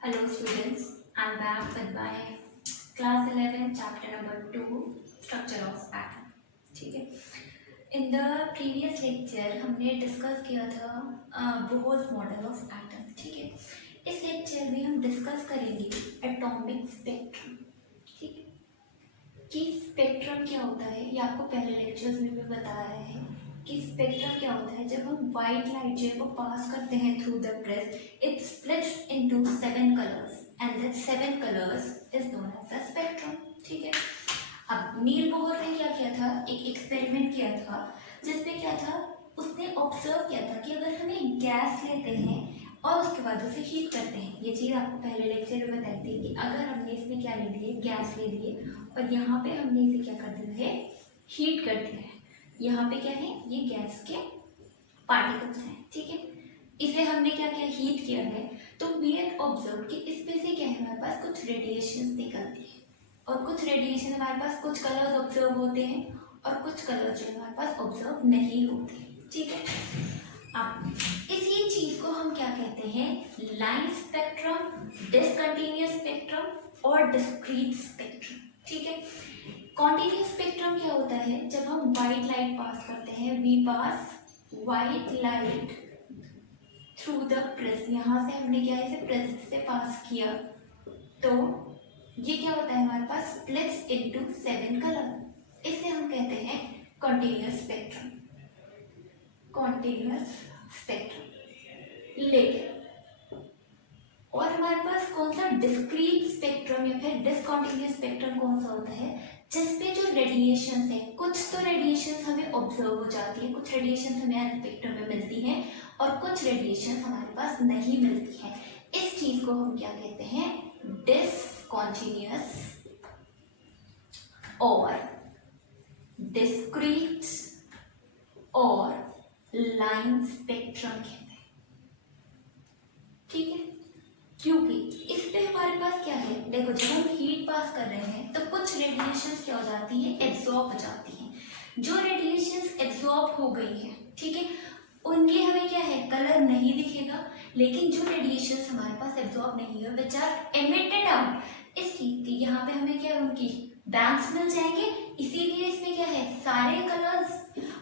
Hello students, I'm back with my class 11 chapter number 2 structure of atom. ठीक है. In the previous lecture हमने discuss किया था Bohr's model of atom. ठीक है. इस लेक्चर में हम डिस्कस करेंगे एटॉमिक स्पेक्ट्रम. ठीक है कि स्पेक्ट्रम क्या होता है. ये आपको पहले लेक्चर्स में भी बताया है कि स्पेक्ट्रम क्या होता है. जब हम वाइट लाइट जो है वो पास करते हैं through the prism, it splits into 7 colours and that 7 colours is known as the spectrum. ठीक है. अब नील बोहर ने क्या किया था, एक एक्सपेरिमेंट किया था जिसमें क्या था, उसने ऑब्जर्व किया था कि अगर हम एक गैस लेते हैं और उसके बाद उसे हीट करते हैं. ये चीज़ आपको पहले लेक्चर में बताई थी कि अगर हमने इसमें क्या ले लिए, गैस ले लिए और यहाँ पे हमने इसे क्या कर दिया है, हीट कर दिया है. यहाँ पे क्या है, ये गैस के पार्टिकल्स हैं. ठीक है. इसे हमने क्या किया, हीट किया है. तो वी हैव ऑब्जर्व कि इसमें से क्या है, हमारे पास कुछ रेडिएशन निकलती है और कुछ रेडिएशन हमारे पास कुछ कलर्स ऑब्जर्व होते हैं और कुछ कलर्स जो हमारे पास ऑब्जर्व नहीं होते. ठीक है. अब इसी चीज को हम क्या कहते हैं, लाइन स्पेक्ट्रम, डिसकंटिन्यूअस स्पेक्ट्रम और डिस्क्रीट स्पेक्ट्रम. ठीक है. कॉन्टिन्यूअस स्पेक्ट्रम क्या होता है, जब हम व्हाइट लाइट पास करते हैं, we pass white light through the prism. यहाँ से हमने क्या, इसे प्रिज्म से पास किया तो ये क्या होता है, हमारे पास स्प्लिट्स इनटू 7 कलर. इसे हम कहते हैं कॉन्टिन्यूअस स्पेक्ट्रम. Continuous spectrum. लेकिन और हमारे पास कौन सा, डिस्क्रीट स्पेक्ट्रम या फिर डिसकंटिन्यूअस स्पेक्ट्रम कौन सा होता है, जिसपे जो रेडिएशन है, कुछ तो रेडिएशन हमें ऑब्जर्व हो जाती है, कुछ रेडिएशन हमें स्पेक्ट्रम में मिलती है और कुछ रेडिएशन हमारे पास नहीं मिलती है. इस चीज को हम क्या कहते हैं, डिसकंटिन्यूअस और डिस्क्रीट और लाइन स्पेक्ट्रम कहते हैं. ठीक है. क्योंकि इस पे हमारे पास क्या है, देखो जब हम हीट पास कर रहे हैं तो कुछ रेडिएशंस क्या हो जाती है, एब्जॉर्ब हो जाती हैं. जो रेडिएशंस एब्जॉर्ब हो गई है, ठीक है, उनके हमें क्या है, कलर नहीं दिखेगा. लेकिन जो रेडिएशंस हमारे पास एब्जॉर्ब नहीं है, विच आर एमिटेड आउट, इसकी यहाँ पे हमें क्या, उनकी बैंक्स मिल जाएंगे. इसीलिए इसमें क्या है, सारे कलर्स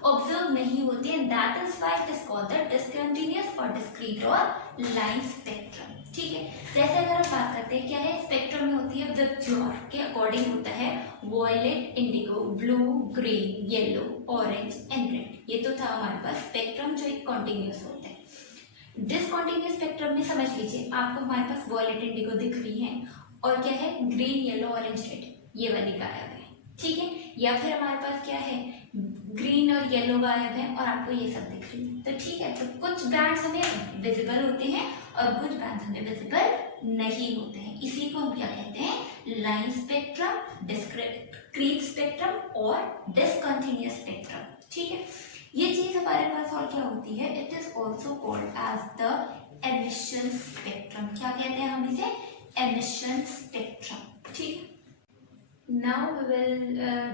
ऑब्जर्व नहीं होते हैं. That is why it is called the discontinuous और डिस्क्रीट और लाइन स्पेक्ट्रम. ठीक है. जैसे अगर हम बात करते हैं क्या है, स्पेक्ट्रम में होती है द फ्लोर के अकॉर्डिंग होता है violet, indigo, blue, green, yellow, orange and red. ये तो था हमारे पास स्पेक्ट्रम जो एक कॉन्टिन्यूअस होता है. डिसकंटिन्यूअस स्पेक्ट्रम में समझ लीजिए आपको हमारे पास वॉयलेट, इंडिगो दिख रही है और क्या है, ग्रीन, येलो, ऑरेंज, रेड, ये वाली गायब है. ठीक है. या फिर हमारे पास क्या है, ग्रीन और येलो गायब है और आपको ये सब दिख रही है. तो ठीक है, तो कुछ बैंड्स हमें विजिबल होते हैं और कुछ बैंड्स हमें विजिबल नहीं होते हैं. इसी को हम क्या कहते हैं, लाइन स्पेक्ट्रम, डिस्क्रीट स्पेक्ट्रम और डिसकंटिन्यूअस स्पेक्ट्रम. ठीक है. ये चीज हमारे पास और क्या होती है, it is also called as the emission spectrum. क्या कहते हैं हम इसे, एमिशन स्पेक्ट्रम. ठीक है. Now we will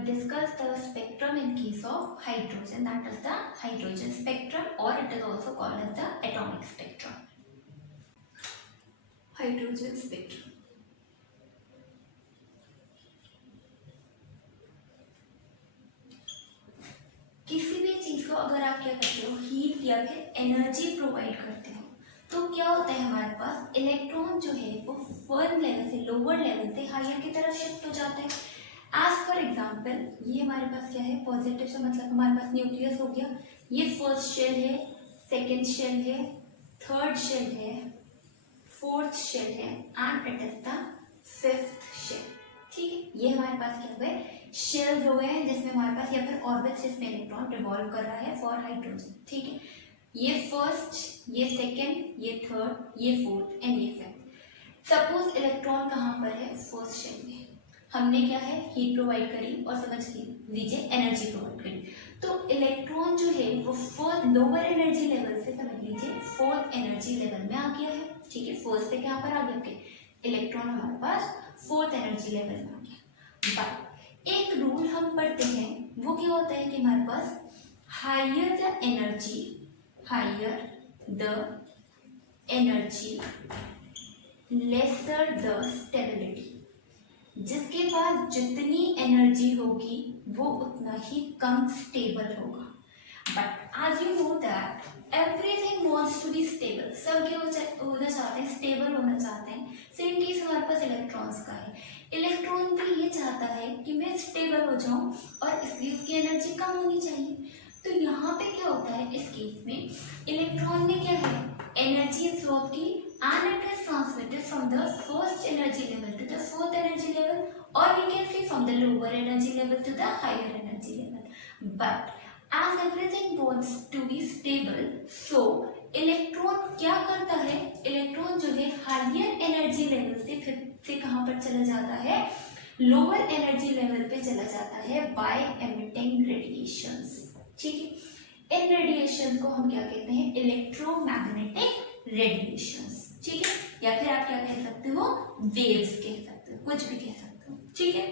discuss the spectrum in case of hydrogen, that is the hydrogen spectrum, or it is also called as the atomic spectrum. Hydrogen spectrum. किसी भी चीज को अगर आप क्या करते हो, हीट या फिर एनर्जी प्रोवाइड करते हो, तो क्या होता है, हमारे पास इलेक्ट्रॉन जो है वो फर्स्ट लेवल से लोअर लेवल से हायर की तरफ शिफ्ट हो जाता है. एज फॉर एग्जाम्पल, ये हमारे पास क्या है, पॉजिटिव से मतलब हमारे पास न्यूक्लियस हो गया. ये फर्स्ट शेल है, सेकेंड शेल है, थर्ड शेल है, फोर्थ शेल है and it is the fifth shell. ठीक है. ये हमारे पास क्या हुए, शेल्स हो गए हैं जिसमें हमारे पास या फिर ऑर्बिट जिसमें इलेक्ट्रॉन रिवॉल्व कर रहा है फॉर हाइड्रोजन. ठीक है. ये फर्स्ट, ये सेकेंड, ये थर्ड, ये फोर्थ एंड ये फिफ्थ. सपोज इलेक्ट्रॉन कहाँ पर है, फर्स्ट शेल में. हमने क्या है, हीट प्रोवाइड करी और समझ लीजिए एनर्जी प्रोवाइड करी. तो इलेक्ट्रॉन जो है वो फोर्थ लोअर एनर्जी लेवल से समझ लीजिए फोर्थ एनर्जी लेवल में आ गया है. ठीक है. फर्स्ट से क्या पर आ गया, ओके, इलेक्ट्रॉन हमारे पास फोर्थ एनर्जी लेवल में आ गया. बट एक रूल हम पढ़ते हैं, वो क्या होता है कि हमारे पास higher the energy, lesser the stability. जिसके पास जितनी एनर्जी होगी वो उतना ही कम स्टेबल होगा। बट आज you know that everything wants to be stable, सब क्या होना चाहते हैं, स्टेबल होना चाहते हैं। सेम केस हमारे पास इलेक्ट्रॉन्स का है। इलेक्ट्रॉन भी ये चाहता है कि मैं स्टेबल हो जाऊं और इसलिए उसकी एनर्जी कम होनी चाहिए। तो यहाँ पे क्या होता है, इस केस में इलेक्ट्रॉन ने क्या है, एनर्जी एब्सॉर्ब की and it is transmitted from the first energy level to the fourth energy level, or we can say from the lower energy level to the higher energy level. But as everything wants to be stable, so electron क्या करता है, electron जो है higher energy level से फिर से कहाँ पर चला जाता है, लोअर एनर्जी लेवल पे चला जाता है बाय एमिटिंग रेडिएशंस। ठीक है, इन रेडिएशन को हम क्या कहते हैं, इलेक्ट्रोमैग्नेटिक रेडिएशंस। ठीक है, या फिर आप क्या कह सकते हो, वेव्स कह सकते हो, कुछ भी कह सकते हो। ठीक है,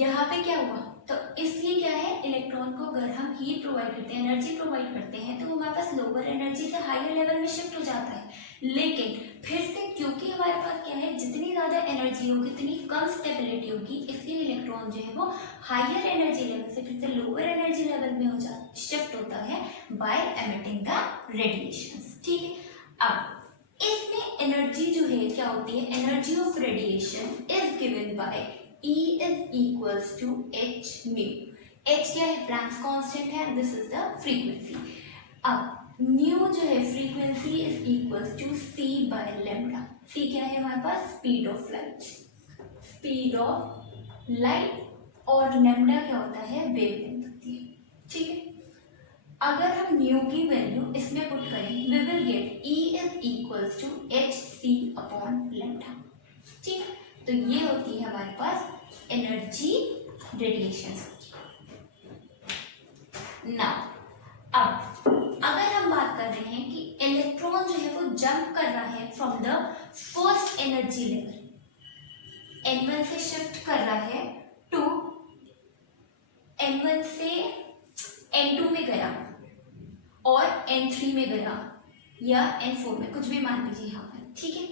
यहाँ पे क्या हुआ, तो इसलिए क्या है, इलेक्ट्रॉन को अगर हम हीट प्रोवाइड करते हैं, एनर्जी प्रोवाइड करते हैं, तो हमारे पास लोअर एनर्जी से हायर लेवल में शिफ्ट हो जाता है। लेकिन फिर से क्योंकि हमारे पास क्या है, जितनी ज्यादा एनर्जी होगी उतनी कम स्टेबिलिटी होगी, इसलिए इलेक्ट्रॉन जो है वो हायर एनर्जी लेवल से फिर से लोअर एनर्जी लेवल में हो जाता, शिफ्ट होता है बाय एमिटिंग द रेडिएशंस। ठीक है, अब इसमें एनर्जी जो है क्या होती है, energy of radiation is given by E is equals to h mu। h क्या है, प्लैंक्स कांस्टेंट है, दिस इज द फ्रीक्वेंसी। अब mu जो है frequency is equals to c by lambda. c क्या है हमारे पास, speed of light, speed of light, और लैम्डा क्या होता है, वेवलेंथ होती है। ठीक है, अगर हम mu की वैल्यू इसमें पुट करें, we will get E is equals to H C upon lambda. ठीक है, तो ये होती है हमारे पास एनर्जी रेडिएशन। नाउ अब अगर हम बात कर रहे हैं कि इलेक्ट्रॉन जो है वो जंप कर रहा है from the first energy level, n1 से शिफ्ट कर रहा है टू n1 से n2 में गया और n3 में गया या n4 में, कुछ भी मान लीजिए यहाँ पर। ठीक है,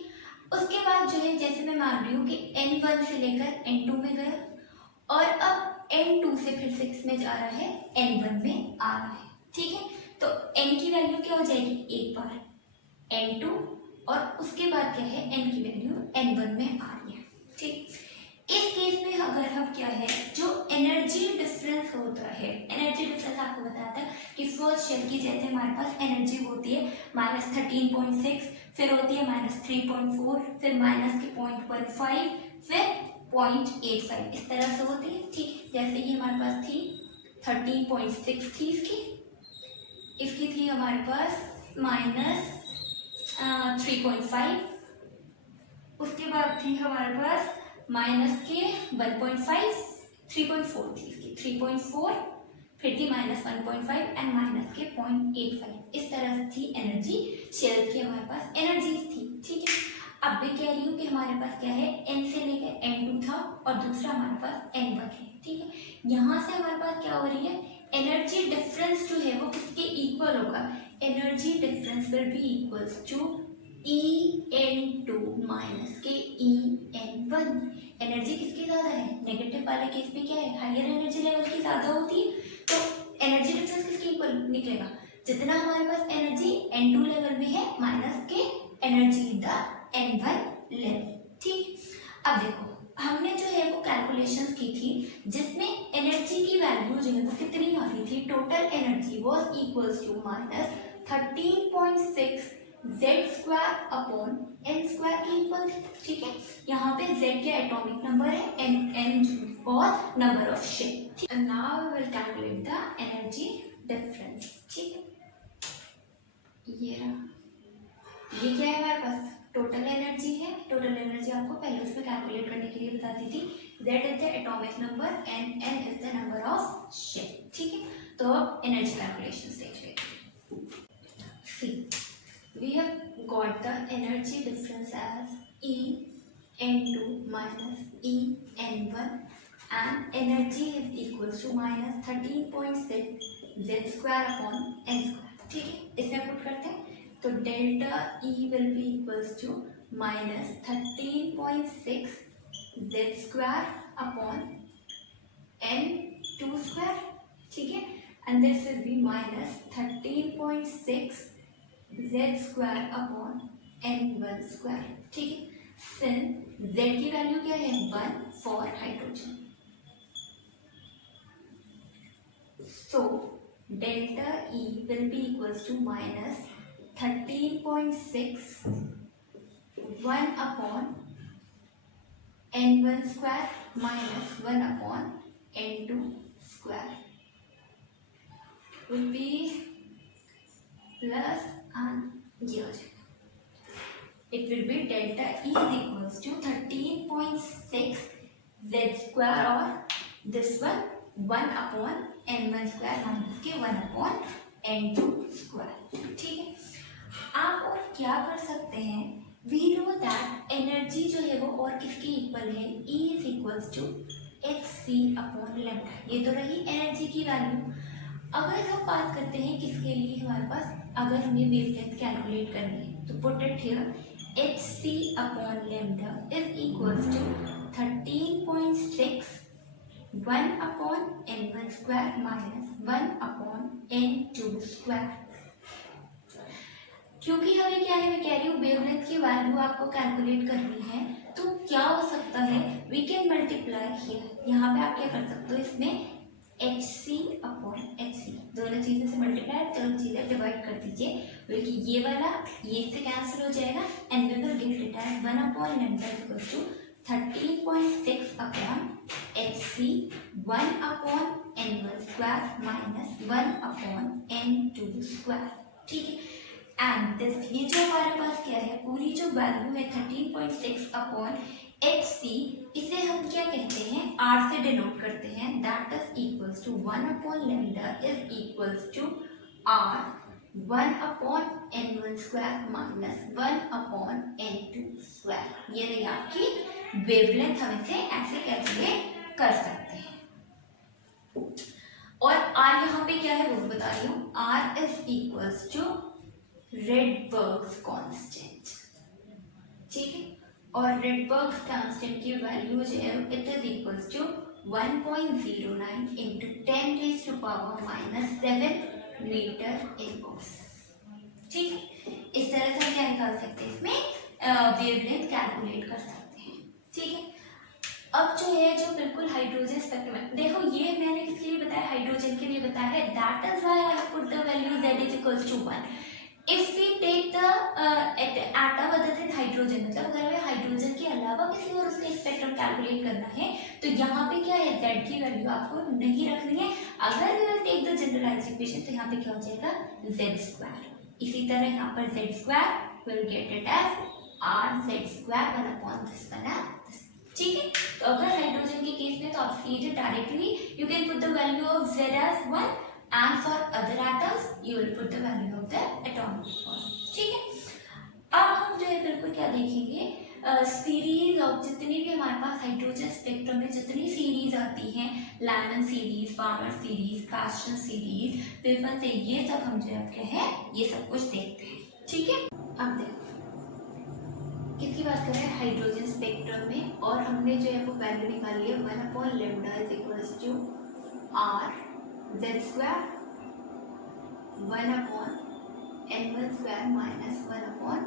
उसके बाद जो है, जैसे मैं मान रही हूँ कि n1 से लेकर n2 में गया और अब n2 से फिर से किसमें जा रहा है, n1 में आ रहा है। ठीक है, तो n की वैल्यू क्या हो जाएगी, एक बार n2 और उसके बाद क्या है, n की वैल्यू n1 में आ रही है। ठीक, इस केस में अगर हम क्या है, जो एनर्जी डिफरेंस होता है, एनर्जी डिफरेंस आपको बताया था कि फर्स्ट शेल की जैसे हमारे पास एनर्जी होती है -13.6, फिर होती है -3.4, फिर माइनस के 0.15, फिर 0.85, इस तरह से होती है। ठीक, जैसे ये हमारे पास थी 13.6 थी इसकी थी हमारे पास -3.5, उसके बाद थी हमारे पास माइनस के 1.5, 3.4 थी इसकी 3.4, फिर थी -1.5 एंड माइनस के 0.85, इस तरह से थी एनर्जी शेल की हमारे पास एनर्जीज थी। ठीक है, अब मैं कह रही हूँ कि हमारे पास क्या है, n से लेकर n2 था और दूसरा हमारे पास n1 है। ठीक है, यहाँ से हमारे पास क्या हो रही है, एनर्जी डिफरेंस जो है वो किसके इक्वल होगा, energy difference will be equals to En2 minus के En1। एनर्जी किसकी ज्यादा है, नेगेटिव वाले केस में क्या है, हायर एनर्जी लेवल की ज्यादा होती है, तो एनर्जी डिफरेंस किसके इक्वल निकलेगा, जितना हमारे पास एनर्जी n2 लेवल में है माइनस के energy in the n1 level. ठीक, अब देखो हमने जो है वो कैलकुलेशंस की थी जिसमें एनर्जी की वैल्यू जो है वो कितनी आ रही थी, total energy was equals to -13.6 z² upon n² के इक्वल थे। ठीक है, यहाँ पे z क्या एटॉमिक नंबर है, n और number of shell. Now we will calculate the energy difference. ठीक है, ये क्या है हमारे पास, टोटल एनर्जी है। टोटल एनर्जी आपको पहले उसमें कैलकुलेट करने के लिए बताती थी, z is the atomic number and n is the number of shell. ठीक है, तो अब एनर्जी कैलकुलेशन देख लेते हैं। We have got the energy difference as En2 minus En1 and energy is equals to -13.6 z² upon n²। ठीक है, इसमें पुट करते हैं तो delta E will be equals to minus 13.6 Z square upon n2 square, ठीक है, and this will be minus 13.6 Z square upon n1 square, ठीक है। सिंस z की वैल्यू क्या है 1 for hydrogen, so delta E will be equals to minus 13.6 1 upon n1 square minus 1 upon n2 square will be plus and ये हो जाएगा, it will be delta E is equals to 13.6 z square और this one 1 upon n1 square minus के 1 upon n2 square, ठीक है। आप और क्या कर सकते हैं, वी नो दैट एनर्जी जो है वो और इसके इक्वल है, E is equals to hc upon lambda, ये तो रही एनर्जी की वैल्यू। अगर हम बात करते हैं किसके लिए हमारे पास, अगर हमें वेवलेंथ कैलकुलेट करनी है तो put it here hc upon lambda is equals to 13.6 1 upon n1 square minus 1 upon n2 square. क्योंकि हमें क्या है, मैं कह रही हूँ वेवलेंथ की वैल्यू आपको कैलकुलेट करनी है, तो क्या हो सकता है, वी कैन मल्टीप्लाई हियर, यहाँ पे आप क्या कर सकते हो, इसमें hc अपॉन hc दोनों चीज़ों से मल्टीप्लाई, दोनों चीज़ें डिवाइड कर दीजिए, बल्कि ये वाला ये से कैंसिल हो जाएगा and we will get it as 1 upon lambda equals to 13.6 upon hc 1 upon n1 square minus 1 upon n2 square, ठीक है। एंड दिस ये जो हमारे पास क्या है, पूरी जो वैल्यू है 13.6 अपॉन hc, इसे हम क्या कहते हैं, r से डिनोट करते हैं, that is equals to 1 upon lambda is equals to r 1 upon n1 square minus 1 upon n2 square. ये रही आपकी वेवलेंथ, हम इसे ऐसे कैलकुलेट कर सकते हैं। और r यहाँ पे क्या है वो बता रही हूँ, r is equals to Rydberg's constant, ठीक है, और रेडबर्ग्स कांस्टेंट की वैल्यू जो है it is equals to 1.09 into 10 raise to power minus 7 metre inverse, ठीक है। इस तरह से हम क्या निकाल सकते हैं, इसमें वेवलेंथ कैलकुलेट कर सकते हैं, ठीक है। अब जो है जो बिल्कुल हाइड्रोजन स्पेक्ट्रम है, देखो ये मैंने किसके लिए बताया, हाइड्रोजन के लिए बताया है, that is why I have put the value z is equals to 1। If we take the atom other than hydrogen, मतलब अगर हमें हाइड्रोजन के अलावा किसी और उसका स्पेक्ट्रम कैलकुलेट करना है तो यहाँ पे क्या है, z की वैल्यू आपको नहीं रखनी है। अगर we will take the generalised equation तो यहाँ पे क्या हो जाएगा z स्क्वायर, इसी तरह यहाँ पर z square will get it as r z square 1 upon this बना, ठीक है। तो अगर हाइड्रोजन के केस में तो आप सीधे directly you can put the value of z as 1 and for other atoms you will put the value of the atomic force, ठीक है। अब हम जो है बिल्कुल क्या देखेंगे, सीरीज ऑफ जितनी भी हमारे पास हाइड्रोजन स्पेक्ट्रम में जितनी सीरीज आती हैं, Lyman series, Balmer series, Paschen series, पिल्फन से, ये सब हम जो है क्या है ये सब कुछ देखते हैं, ठीक है। अब देखो किसकी बात कर रहे हैं, हाइड्रोजन स्पेक्ट्रम में, और हमने जो है वो वैल्यू निकाली है 1 upon lambda is equals to r z square 1 upon n1 square minus 1 upon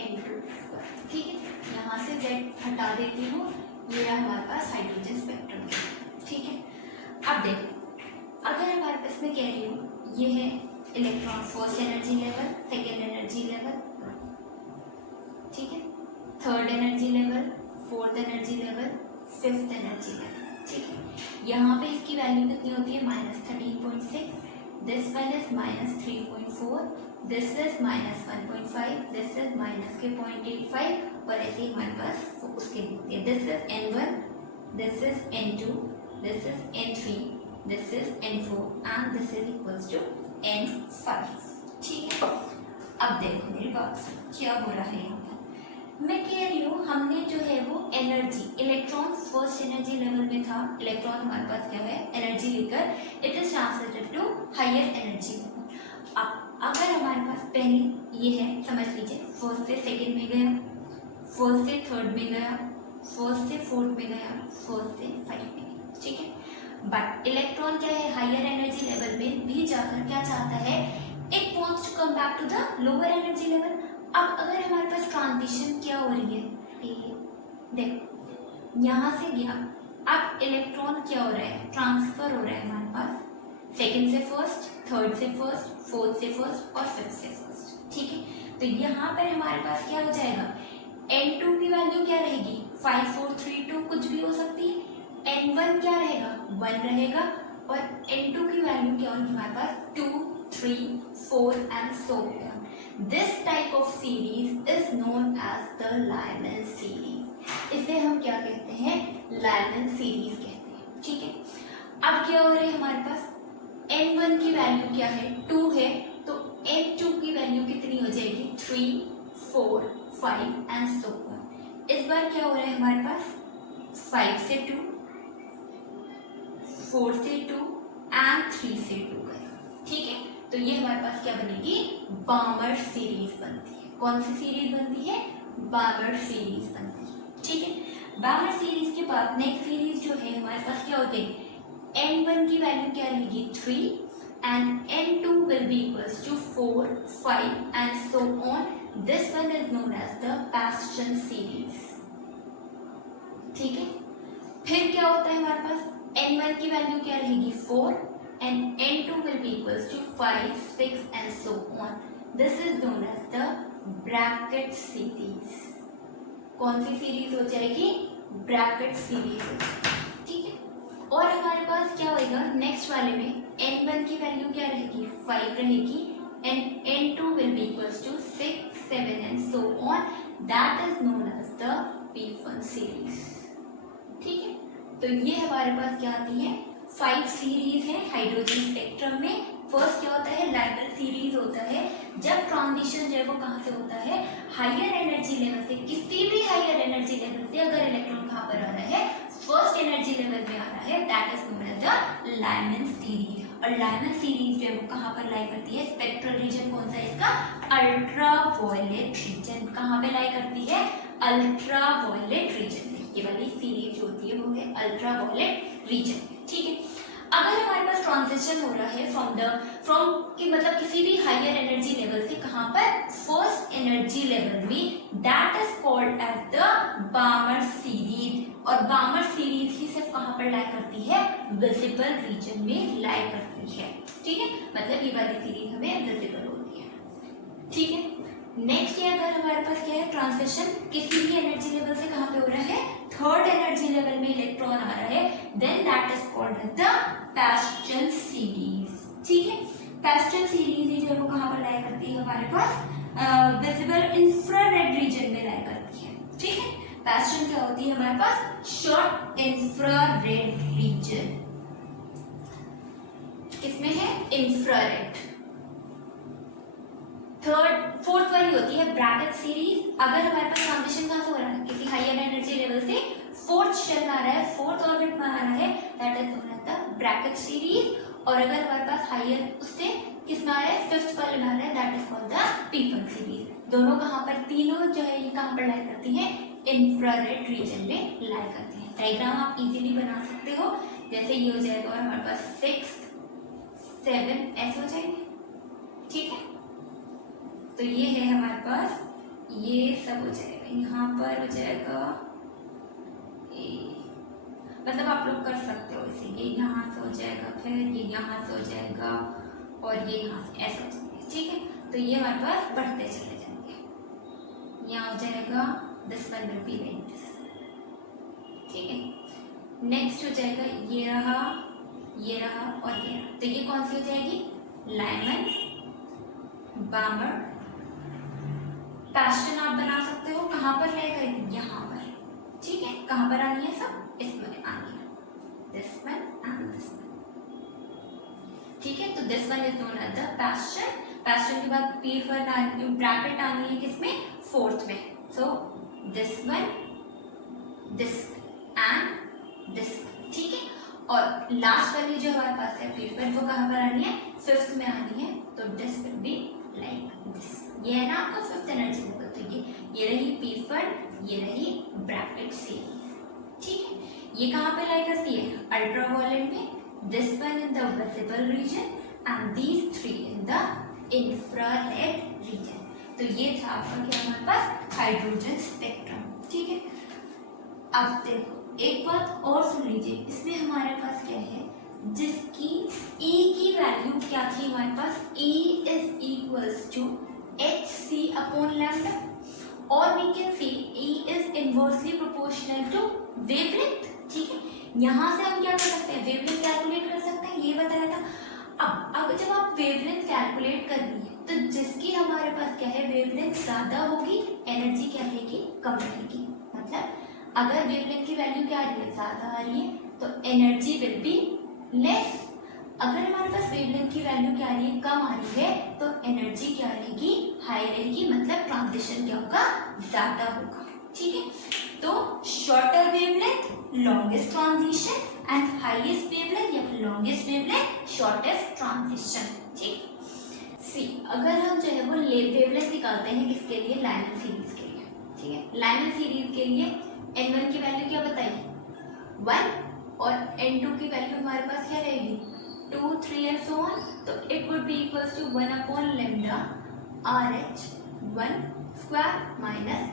n2 square, ठीक है। यहाँ से z हटा देती हूँ, ये है हमारे पास हाइड्रोजन स्पेक्ट्रम, ठीक है। अब देखो अगर हमारे पास में कह रही हूँ ये है electron first energy level, second energy level, ठीक है, third energy level, fourth energy level, fifth energy level, ठीक है। यहाँ पे इसकी वैल्यू कितनी होती है, -13.6, this one is -3.4, this is -1.5, this is minus के 0.85, और ऐसे ही हमारे पास उसके होती है, this is n1, this is n2, this is n3, this is n4 and this is equals to n5, ठीक है। अब देखो मेरी बात क्या हो रहा है, यहाँ पर मैं कह रही हूँ हमने जो है वो energy, electron first energy level में था, इलेक्ट्रॉन हमारे पास क्या है एनर्जी लेकर it is translated to higher energy. अब अगर हमारे पास पहले ये है, समझ लीजिए फर्स्ट से सेकंड में गया, फर्स्ट से थर्ड में गया, फर्स्ट से फोर्थ में गया, फर्स्ट से फाइव में गया, ठीक है। बट इलेक्ट्रॉन क्या है, हायर एनर्जी लेवल में भी जाकर क्या चाहता है, it wants to come back to the lower energy level. अब अगर हमारे पास ट्रांजिशन क्या हो रही है, देखो यहाँ से गया, अब इलेक्ट्रॉन क्या हो रहा है, ट्रांसफर हो रहा है हमारे पास सेकंड से फर्स्ट, थर्ड से फर्स्ट, फोर्थ से फर्स्ट और फिफ्थ से फर्स्ट, ठीक है। तो यहाँ पर हमारे पास क्या हो जाएगा, N2 की वैल्यू क्या रहेगी, 5 4 3 2 कुछ भी हो सकती है। N1 क्या रहेगा, 1 रहेगा, और N2 की वैल्यू क्या होगी हमारे पास, 2 3 4 and so on. This type of series is known as the Lyman series. इसे हम क्या कहते हैं, लायमन सीरीज कहते हैं, ठीक है। अब क्या हो रहा है हमारे पास, N1 की वैल्यू क्या है, 2 है, तो N2 की वैल्यू कितनी हो जाएगी, 3 4 5 एंड सो ऑन। इस बार क्या हो रहा है हमारे पास, 5 से 2, 4 से 2 एंड 3 से 2 गया, ठीक है। तो ये हमारे पास क्या बनेगी, बामर सीरीज बनती है। कौन सी सीरीज बनती है, बामर सीरीज बनती है, ठीक है। बामर सीरीज के बाद नेक्स्ट सीरीज जो है हमारे पास क्या होती है, N1 की वैल्यू क्या रहेगी, 3 and N2 will be equals to 4 5 and so on. This one is known as the Paschen series, ठीक है। फिर क्या होता है हमारे पास, N1 की वैल्यू क्या रहेगी, 4 and N2 will be equals to 5 6 and so on. This is known as the Brackett series. कौन सी सीरीज हो जाएगी, ब्रैकेट सीरीज, ठीक है। और हमारे पास क्या होगा नेक्स्ट वाले में, N1 की वैल्यू क्या रहेगी, 5 रहेगी and N2 will be equals to 6 7 and so on. That is known as the P1 series, ठीक है। तो ये हमारे पास क्या आती है, 5 सीरीज है हाइड्रोजन स्पेक्ट्रम में। फर्स्ट क्या होता है, लाइबल सीरीज होता है, जब ट्रांजिशन जो है वो कहाँ से होता है, हायर एनर्जी लेवल से, किसी भी हायर एनर्जी लेवल से अगर इलेक्ट्रॉन कहाँ पर आ रहा है, फर्स्ट एनर्जी लेवल में आ रहा है, that is known as the Lyman series. और लायमन सीरीज जो है वो कहाँ पर लाई करती है, स्पेक्ट्रल रीजन कौन सा है इसका, अल्ट्रा वायलेट रीजन। कहाँ पे लाई करती है, अल्ट्रा वायलेट रीजन में। ये वाली सीरीज जो होती है वो है अल्ट्रा वायलेट रीजन, ठीक है। अगर हमारे पास ट्रांजिशन हो रहा है फ्रॉम कि मतलब किसी भी हायर एनर्जी लेवल से कहाँ पर, फर्स्ट एनर्जी लेवल में, that is called as the Balmer series. और बामर सीरीज ही सिर्फ कहाँ पर लाई करती है, विजिबल रीजन में लाई करती है, ठीक है। मतलब ये वाली सीरीज हमें विजिबल होती है, ठीक है। नेक्स्ट ये अगर हमारे पास क्या है, ट्रांजिशन किसी भी एनर्जी लेवल से कहाँ पे हो रहा है, थर्ड एनर्जी लेवल में इलेक्ट्रॉन आ रहा है, then that is called as the Paschen series, ठीक है। पैस्टन सीरीज जो है वो कहाँ पर लाई करती है हमारे पास, विजिबल इंफ्रारेड रीजन में लाई करती है, ठीक है। पैस्टन क्या होती है हमारे पास, शॉर्ट इंफ्रारेड रीजन। किसमें है, इंफ्रारेड। थर्ड फोर्थ वाली होती है ब्रैकेट सीरीज। अगर हमारे पास ट्रांजिशन कहाँ से हो रहा है, किसी हायर एनर्जी लेवल से फोर्थ शेल में आ रहा है, फोर्थ ऑर्बिट में आ रहा है, that is known as the Brackett series. और अगर हमारे पास हायर उससे किस में आ रहा है, फिफ्थ वाले में आ रहा है, that is called the P1 series. दोनों कहाँ पर, तीनों जो है ये कहाँ पर लाई करती है, इंफ्रारेड रीजन में लाई करती है। डायग्राम आप इजीली बना सकते हो, जैसे ये हो जाएगा और हमारे पास 6 7 ऐसे हो जाएंगे, ठीक है। तो ये है हमारे पास, ये सब हो जाएगा, यहाँ पर हो जाएगा, मतलब आप लोग कर सकते हो इसे, ये यहाँ से हो जाएगा, फिर ये यहाँ से हो जाएगा और ये यहाँ से ऐसा हो जाएगा, ठीक है। तो ये हमारे पास बढ़ते चले जाएंगे, यहाँ हो जाएगा this one will be like this, ठीक है। नेक्स्ट हो जाएगा ये रहा और ये रहा। तो ये कौन सी हो जाएगी, लायमन, बामर, पैस्टन आप बना सकते हो। कहाँ पर लाई करेंगे, यहाँ पर, ठीक है। कहाँ पर आनी है, सब इसमें आनी है, this one and this one, ठीक है। तो this one is known as the Paschen. Paschen के बाद P1 ब्रैकेट आनी है किसमें, फोर्थ में। So this one, this and this, ठीक है। और लास्ट वाली जो हमारे पास है P1, वो कहाँ पर आनी है, फिफ्थ में आनी है। तो this will be like this. ये है ना आपका फिफ्थ एनर्जी लेवल। तो ये रही P1, ये रही ब्रैकेट सीरीज, ठीक है। ये कहाँ पे लाई करती है? अल्ट्रावायलेट में, this one in the visible region and these three in the infrared reason. तो ये था आपका क्या हमारे पास हाइड्रोजन स्पेक्ट्रम, ठीक है। अब देखो एक बात और सुन लीजिए, इसमें हमारे पास क्या है, जिसकी E की वैल्यू क्या थी हमारे पास, E is equals to hc upon lambda, और we can see E is inversely proportional to wavelength, ठीक है। यहाँ से हम क्या कर सकते हैं, वेवलेंथ कैलकुलेट कर सकते हैं, ये बताया था। अब जब आप वेवलेंथ कैलकुलेट करनी है तो जिसकी हमारे पास क्या है वेवलेंथ ज्यादा होगी, एनर्जी क्या रहेगी, कम रहेगी। मतलब अगर वेवलेंथ की वैल्यू क्या आ रही है, ज्यादा आ रही है, तो एनर्जी विल बी लेस। अगर हमारे पास वेवलेंथ की वैल्यू क्या आ रही है, कम आ रही है, तो एनर्जी क्या रहेगी, हाई रहेगी। मतलब ट्रांजिशन क्या होगा, ज्यादा होगा, ठीक है। तो shorter wavelength longest transition and highest wavelength या फिर लॉन्गेस्ट वेवलेंथ शॉर्टेस्ट ट्रांजिशन, ठीक। सी अगर हम जो है वो वेवलेंथ निकालते हैं किसके लिए, लाइनर सीरीज के लिए, ठीक है। लाइनर सीरीज के लिए n1 की वैल्यू क्या बताई, 1, और n2 की वैल्यू हमारे पास क्या रहेगी, 2, 3 एंड सो ऑन। तो it would be equals to 1 upon lambda RH 1 square minus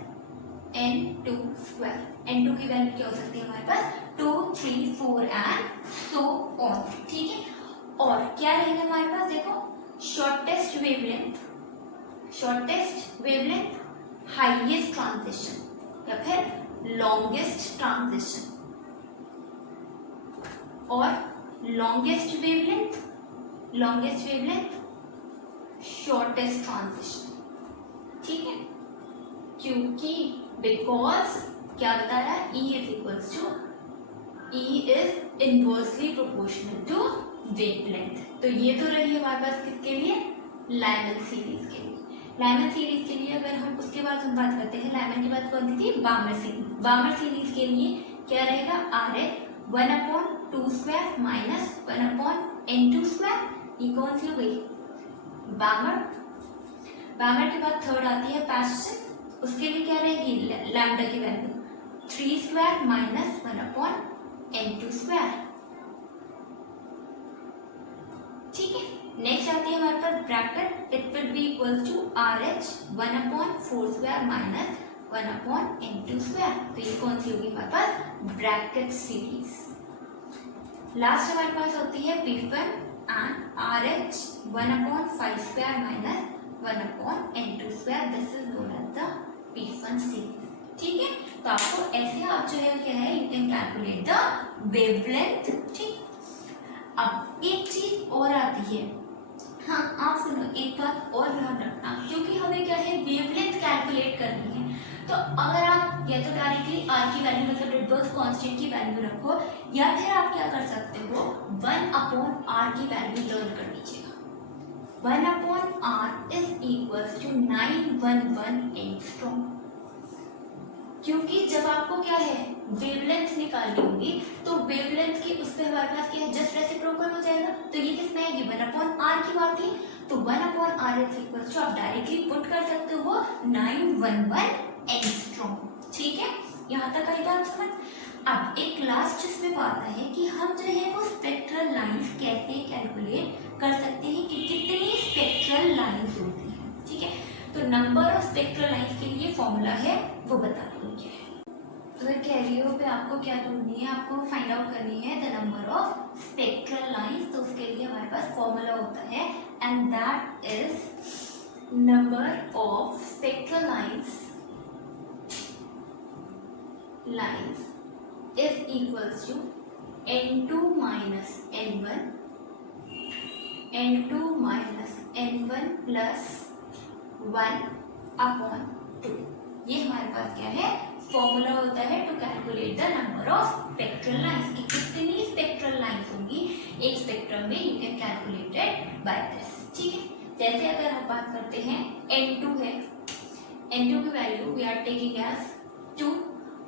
n2 square. n2 की वैल्यू क्या हो सकती है हमारे पास, 2, 3, 4 एंड सो ऑन, ठीक है। और क्या रहेगा हमारे पास, देखो शॉर्टेस्ट वेवलेंथ हाईएस्ट ट्रांजिशन या फिर लॉन्गेस्ट ट्रांजिशन, और लॉन्गेस्ट वेवलेंथ शॉर्टेस्ट ट्रांजिशन, ठीक है। क्योंकि बिकॉज क्या बताया, E is equals to E is inversely proportional to wavelength. तो ये तो रही हमारे पास किसके लिए, लाइमन सीरीज के लिए। लाइमन सीरीज के लिए अगर हम उसके बाद हम बात करते हैं, लाइमन की बात कौन सी थी, बामर सीरीज। बामर सीरीज के लिए क्या रहेगा, RH 1 upon 2 square minus 1 upon n2 square. ये कौन सी हो गई, बामर के बाद थर्ड आती है पैशन, उसके लिए क्या रहेगी, लैम्डा की value 3 square minus 1 upon n2 square, ठीक है। नेक्स्ट आती है हमारे पास Brackett, it will be equal to RH 1 upon 4 square minus 1 upon n2 square. तो ये कौन सी होगी हमारे पास, ब्रैकेट सीरीज। लास्ट हमारे पास होती है P1 and RH 1 upon 5 square minus 1 upon n2 square, this is known as the P1 series, ठीक है। तो आपको ऐसे आप जो है क्या है, you can calculate the wavelength, ठीक। अब एक चीज और आती है, हाँ आप सुनो, एक बात और ध्यान रखना, क्योंकि हमें क्या है वेवलेंथ कैलकुलेट करनी है, तो अगर आप या तो डायरेक्टली R की वैल्यू मतलब रिडबर्ग कांस्टेंट की वैल्यू रखो, या फिर आप क्या कर सकते हो, 1 अपॉन R की वैल्यू लर्न कर लीजिएगा। 1 upon R is equals to 911 angstrom. क्योंकि जब आपको क्या है वेवलेंथ निकालनी होगी, तो वेवलेंथ की उस पर हमारे पास क्या है, जस्ट रेसिप्रोकल हो जाएगा। तो ये किस में आएगी, 1 अपॉन R की बात थी, तो 1 upon R is equals to आप डायरेक्टली पुट कर सकते हो 911 एंगस्ट्रॉम, ठीक है। यहाँ तक आई बात समझ। अब एक लास्ट इसमें बात है कि हम जो है वो स्पेक्ट्रल लाइंस कैसे कैलकुलेट कर सकते हैं, कि कितनी स्पेक्ट्रल लाइंस होती है, ठीक है। तो नंबर ऑफ स्पेक्ट्रल लाइंस के लिए फॉर्मूला है, वो बता दो क्या है। अगर कैरियो पे आपको क्या ढूंढनी है, आपको फाइंड आउट करनी है the number of spectral lines, तो उसके लिए हमारे पास फॉर्मूला होता है, and that is number of spectral lines is equals to n2 minus n1 plus 1 upon 2। ये हमारे पास क्या है, फॉर्मूला होता है to calculate the number of spectral lines, कि कितनी स्पेक्ट्रल लाइंस होंगी एक स्पेक्ट्रम में, you can calculate it by this, ठीक है। जैसे अगर हम बात करते हैं n2 है, n2 की value we are taking as 2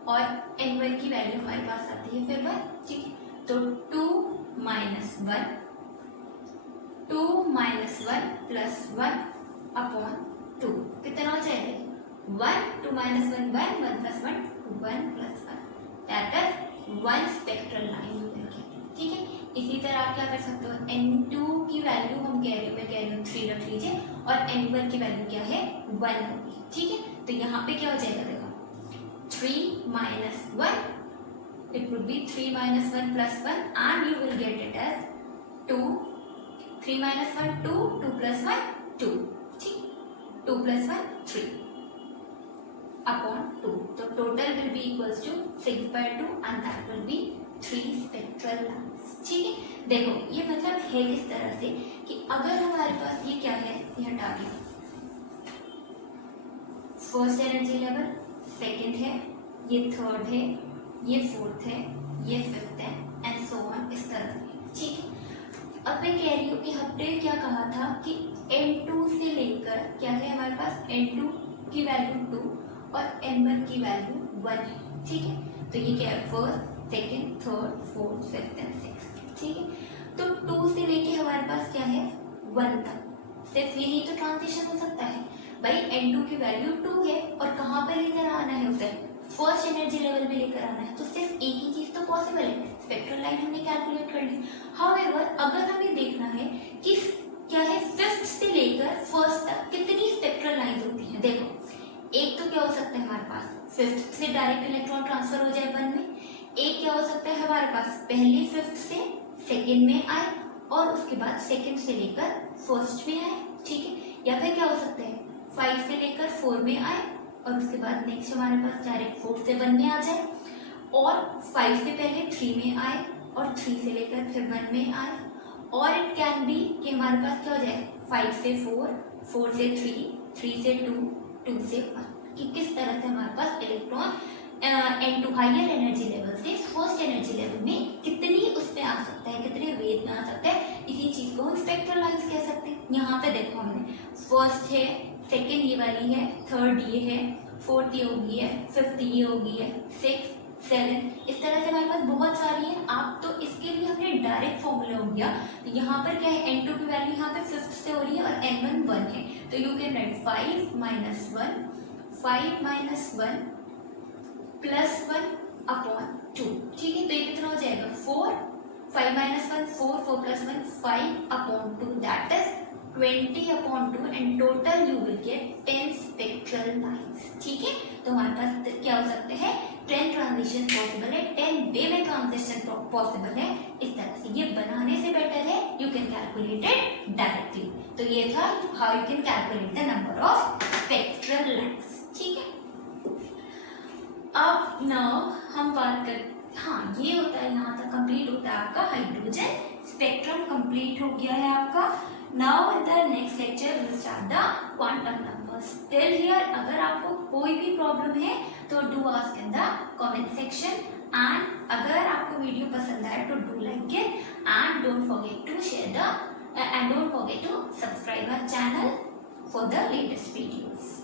और n1 की वैल्यू हमारे पास आती है फिर 1, ठीक है। तो 2 minus 1 प्लस 1 अपॉन 2 कितना हो जाएगा, 1, 2 minus 1, 1, 1 plus 1, 1 plus 1, that is 1 spectral line you will get. ठीक है, इसी तरह आप क्या कर सकते हो, n2 की वैल्यू मैं कह रही हूँ 3 रख लीजिए और n1 की वैल्यू क्या है 1 होगी. ठीक है, तो यहाँ पे क्या हो जाएगा, देखो 3 minus 1, it would be 3 minus 1 plus 1 and you will get it as 2. 3 minus 1 2, 2 plus 1 2. ठीक, 2 plus 1 3 upon 2. So total will be equals to 6/2 and that will be 3 spectral lines. ठीक है, देखो ये मतलब है किस तरह से कि अगर हमारे पास ये क्या है, ये हटा दिया, फर्स्ट एनर्जी लेवल, सेकंड है, ये थर्ड है, ये फोर्थ है, ये फिफ्थ है एंड सो ऑन, इस तरह से. ठीक है, अब मैं कह रही हूँ कि हमने क्या कहा था कि n2 से लेकर क्या है हमारे पास, n2 की वैल्यू 2 और n1 की वैल्यू 1 है. ठीक है, तो ये क्या है, first, second, third, fourth, fifth and sixth. ठीक है, तो 2 से लेके हमारे पास क्या है 1 तक, सिर्फ यही तो ट्रांजिशन हो सकता है भाई. n2 की वैल्यू 2 है और कहाँ पर लेकर आना है उसे, फर्स्ट एनर्जी लेवल में लेकर आना है, तो सिर्फ एक ही चीज तो पॉसिबल है, स्पेक्ट्रल लाइन हमने कैलकुलेट कर ली. हाउएवर अगर हमें देखना है कि क्या है फिफ्थ से लेकर फर्स्ट तक कितनी स्पेक्ट्रल लाइंस होती हैं, देखो एक तो क्या हो सकता है हमारे पास फिफ्थ से डायरेक्ट इलेक्ट्रॉन ट्रांसफर हो जाए 1 में, एक क्या हो सकता है हमारे पास पहले फिफ्थ से सेकंड में आए और उसके बाद सेकंड से लेकर फर्स्ट में आए. ठीक है, या फिर क्या हो सकता है 5 से लेकर 4 में आए और उसके बाद नेक्स्ट हमारे पास डायरेक्ट 4 से 1 में आ जाए, और 5 से पहले 3 में आए और 3 से लेकर फिर 1 में आए, और इट कैन बी कि हमारे पास क्या हो जाए 5 से 4, 4 से 3, 3 से 2, 2 से 1, कि किस तरह से हमारे पास electron n2 higher energy level से फर्स्ट एनर्जी लेवल में कितनी उसमें आ सकता है, कितने वेव में आ सकता है. इसी चीज को हम स्पेक्ट्रल लाइंस कह सकते हैं. यहाँ पे देखो हमने फर्स्ट है, सेकेंड ये वाली है, थर्ड ये है, फोर्थ ये होगी है, फिफ्थ ये होगी है, सिक्स, सेवन, इस तरह से हमारे पास बहुत सारी है. आप तो इसके लिए हमने डायरेक्ट फॉर्मूला हो गया, तो यहाँ पर क्या है n2 की वैल्यू यहाँ पे फिफ्थ से हो रही है और n1 1 है, तो you can write 5 minus 1, 5 minus 1 plus 1 upon 2. ठीक है, तो ये कितना हो जाएगा 4, 5 minus 1 4, 4 plus 1 5 upon 2, that is 20 upon 2 and total you will get 10 spectral lines. ठीक है, तो हमारे पास क्या हो सकते हैं 10 ट्रांजिशन पॉसिबल है, 10 वे में ट्रांजिशन पॉसिबल है. इस तरह से ये बनाने से बेटर है you can calculate it directly. तो ये था how you can calculate the number of spectral lines. ठीक है, अब नाउ हम बात कर, हाँ ये होता है यहाँ तक कंप्लीट होता है आपका हाइड्रोजन स्पेक्ट्रम कंप्लीट हो गया है आपका. Now in the next lecture will start the quantum numbers. Till here अगर आपको कोई भी प्रॉब्लम है तो do ask in the comment section, and अगर आपको वीडियो पसंद आए तो do like it and don't forget to share the and don't forget to subscribe our channel for the latest videos.